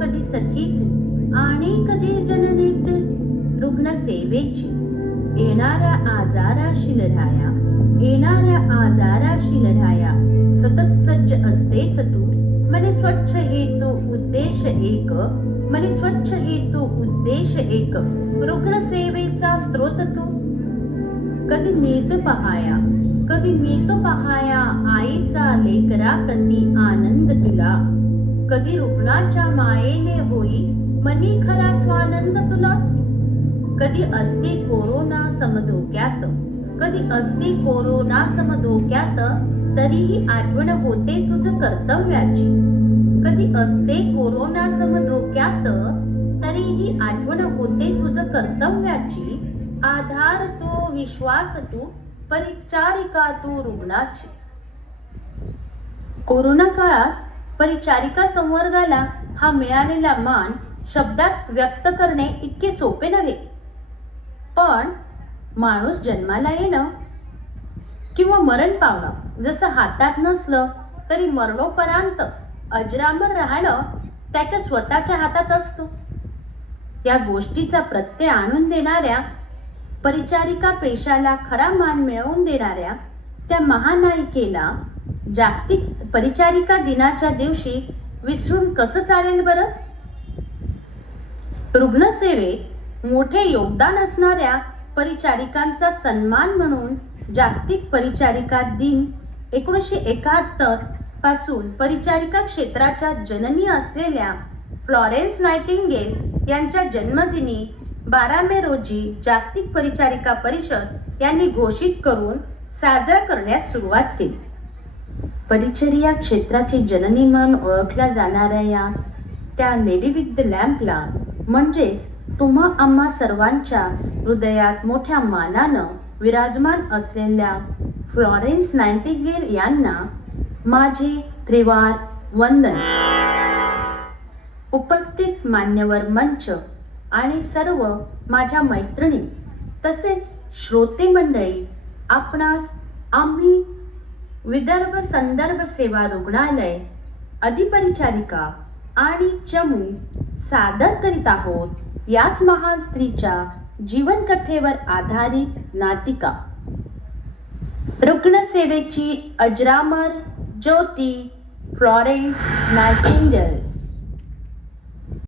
कधी सखीत आणि कधी जननीत रुग्णसेवेची येणाऱ्या आजाराशी लढाया सतत सज्ज असतेस तू मने स्वच्छ हेतू उद्देश एक रुग्णसेवेचा स्रोत तू कधी मिळतो पहाया आईचा लेकराप्रती आनंद तुला कधी रुग्णाच्या मायेने होई मनी खरा स्वानंद तुला कधी असते कोरोना समधोक्यात तरीही आठवण होते तुझ कर्तव्याची आधार तू विश्वास तू परिचारिका तू रुग्णाची. कोरोना काळात परिचारिका संवर्गाला हा मिळालेला मान शब्दात व्यक्त करणे इतके सोपे नव्हे. पण माणूस जन्माला येणं किंवा मरण पावणं जसं हातात नसलं तरी मरणोपरांत अजरामर राहणं त्याच्या स्वतःच्या हातात असतं. या गोष्टीचा प्रत्यय आणून देणाऱ्या परिचारिका पेशाला खरा मान मिळवून देणाऱ्या त्या महानायिकेला जागतिक परिचारिका दिनाच्या दिवशी विसरून कसं चालेल बरं. रुग्णसेवेत मोठे योगदान असणाऱ्या परिचारिकांचा सन्मान म्हणून जागतिक परिचारिका दिन 1971 पासून परिचारिका क्षेत्राच्या जननी असलेल्या फ्लॉरेन्स नायटिंगेल यांच्या जन्मदिनी 12 मे रोजी जागतिक परिचारिका परिषद यांनी घोषित करून साजरा करण्यास सुरुवात केली. परिचर्या क्षेत्राची जननी म्हणून ओळखल्या जाणाऱ्या त्या लेडी विथ द लॅम्पला म्हणजेच तुम्हा आम्हा सर्वांच्या हृदयात मोठ्या मानानं विराजमान असलेल्या फ्लॉरेन्स नायटिंगेल यांना माझे त्रिवार वंदन. उपस्थित मान्यवर मंच आणि सर्व माझ्या मैत्रिणी तसेच श्रोते मंडळी, आपणास आम्ही विदर्भ संदर्भ सेवा रुग्णालय अधिपरिचारिका आणि चमू सादर करीत आहोत याच महान स्त्रीच्या जीवनकथेवर आधारित नाटिका रुग्णसेवेची अजरामर ज्योती फ्लॉरेन्स नायटिंगेल.